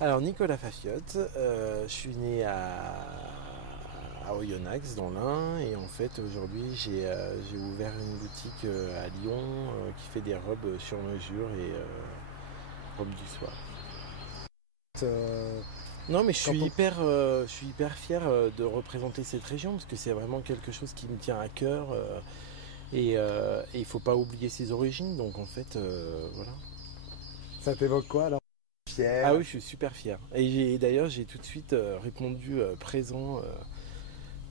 Alors Nicolas Fafiotte, je suis né à Oyonnax dans l'Ain et en fait aujourd'hui j'ai ouvert une boutique à Lyon qui fait des robes sur mesure et robes du soir. Euh, Non mais quand on... je suis hyper fier de représenter cette région parce que c'est vraiment quelque chose qui me tient à cœur et il faut pas oublier ses origines donc en fait voilà. Ça t'évoque quoi alors? Ah Fier. oui je suis super fier et d'ailleurs j'ai tout de suite répondu présent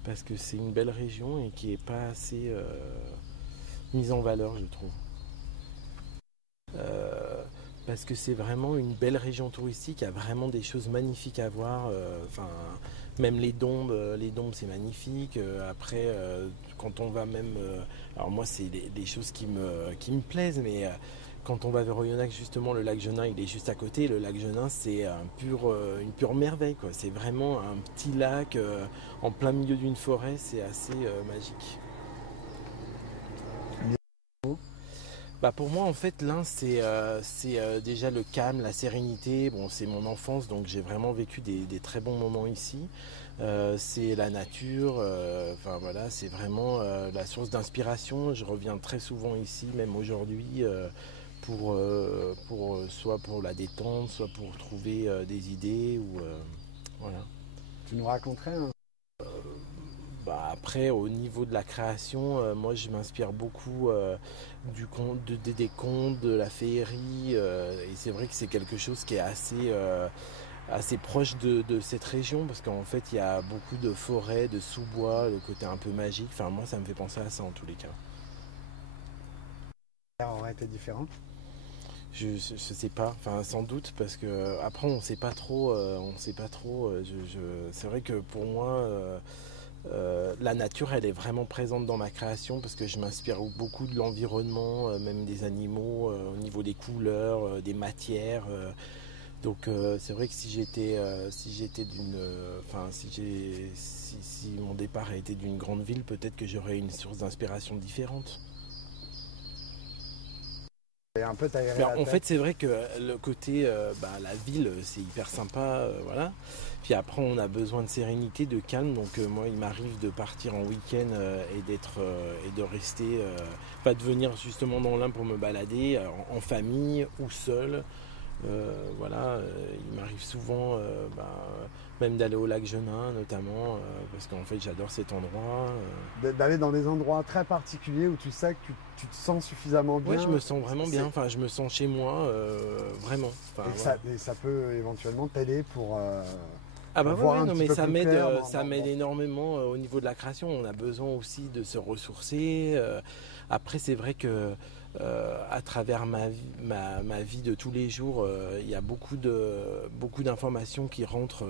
parce que c'est une belle région et qui est pas assez mise en valeur, je trouve. Euh, Parce que c'est vraiment une belle région touristique, il y a vraiment des choses magnifiques à voir. Enfin, même les Dombes c'est magnifique. Après, quand on va même, alors moi c'est des choses qui me plaisent, mais quand on va vers Oyonnax justement, le lac Genin il est juste à côté. Le lac Genin c'est une pure merveille quoi. C'est vraiment un petit lac en plein milieu d'une forêt, c'est assez magique. Bah pour moi en fait l'Ain c'est déjà le calme, la sérénité. Bon c'est mon enfance donc j'ai vraiment vécu des très bons moments ici. C'est la nature, enfin voilà c'est vraiment la source d'inspiration. Je reviens très souvent ici même aujourd'hui pour soit pour la détente, soit pour trouver des idées ou voilà. Tu nous raconterais un... Bah après, au niveau de la création, moi je m'inspire beaucoup du conte, des contes, de la féerie, et c'est vrai que c'est quelque chose qui est assez proche de cette région, parce qu'en fait il y a beaucoup de forêts, de sous-bois, le côté un peu magique. Enfin, moi ça me fait penser à ça en tous les cas. aurait été différent? Je sais pas, enfin sans doute parce que après on sait pas trop. C'est vrai que pour moi, la nature, elle est vraiment présente dans ma création parce que je m'inspire beaucoup de l'environnement, même des animaux, au niveau des couleurs, des matières. C'est vrai que si j'étais d'une, enfin, si mon départ a été d'une grande ville, peut-être que j'aurais une source d'inspiration différente. Et un peu t'aérer Mais la en tête. fait, c'est vrai que le côté, la ville, c'est hyper sympa, voilà. Puis après, on a besoin de sérénité, de calme. Donc moi, il m'arrive de partir en week-end et de rester, de venir justement dans l'Ain pour me balader en famille ou seul. Voilà, il m'arrive souvent, même d'aller au lac Genin notamment, parce qu'en fait, j'adore cet endroit. D'aller dans des endroits très particuliers où tu sais que tu te sens suffisamment Ouais, je bien. me sens vraiment bien. C'est- Enfin, je me sens chez moi, vraiment. Enfin, voilà. et ça peut éventuellement t'aider Ah bah pour ouais, voir ouais, un non petit mais peu plus clair ça m'aide énormément au niveau de la création. On a besoin aussi de se ressourcer. Après, c'est vrai que à travers ma vie de tous les jours, il y a beaucoup d'informations qui rentrent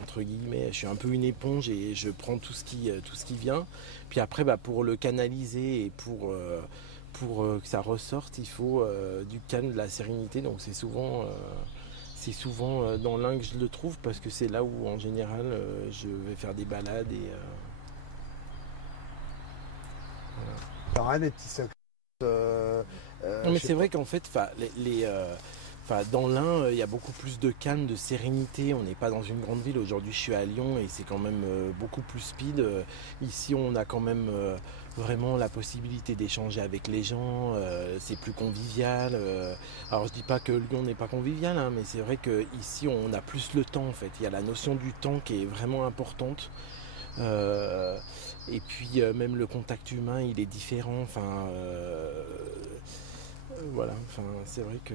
entre guillemets. Je suis un peu une éponge et je prends tout ce qui vient. Puis après, bah, pour le canaliser et pour que ça ressorte, il faut du calme, de la sérénité. Donc c'est souvent dans l'Ain que je le trouve parce que c'est là où en général je vais faire des balades et voilà. T'auras des petits secrets. euh, Non mais je sais c'est pas. vrai qu'en fait dans l'Ain il y a beaucoup plus de calme, de sérénité. On n'est pas dans une grande ville. Aujourd'hui je suis à Lyon et c'est quand même beaucoup plus speed. Ici on a quand même vraiment la possibilité d'échanger avec les gens. C'est plus convivial. Alors je dis pas que Lyon n'est pas convivial, hein, mais c'est vrai que ici on a plus le temps en fait. Il y a la notion du temps qui est vraiment importante. Euh, et puis même le contact humain, il est différent. Voilà. Enfin, c'est vrai que.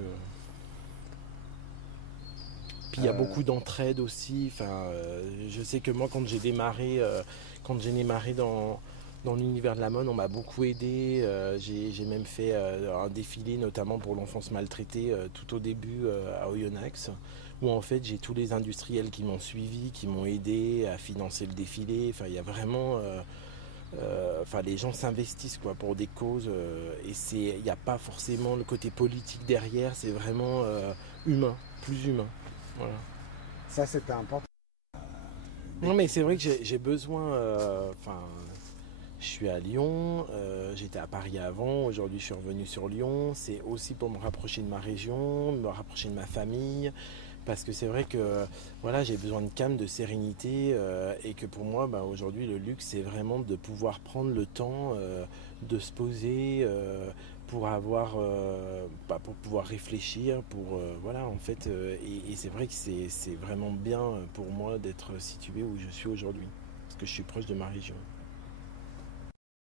Puis il y a Euh, beaucoup d'entraide aussi. Je sais que moi, quand j'ai démarré dans l'univers de la mode, on m'a beaucoup aidé. J'ai même fait un défilé, notamment pour l'enfance maltraitée, tout au début à Oyonnax, où en fait j'ai tous les industriels qui m'ont suivi, qui m'ont aidé à financer le défilé. Enfin, il y a vraiment les gens s'investissent quoi pour des causes et il n'y a pas forcément le côté politique derrière, c'est vraiment humain, plus humain. Voilà. Ça, c'était important. Non mais c'est vrai que j'ai besoin. Je suis à Lyon, j'étais à Paris avant, aujourd'hui je suis revenu sur Lyon. C'est aussi pour me rapprocher de ma région, me rapprocher de ma famille. parce que c'est vrai que voilà, j'ai besoin de calme, de sérénité, et que pour moi, bah, aujourd'hui, le luxe, c'est vraiment de pouvoir prendre le temps de se poser pour avoir, bah, pour pouvoir réfléchir, pour voilà, en fait, et c'est vrai que c'est vraiment bien pour moi d'être situé où je suis aujourd'hui, parce que je suis proche de ma région.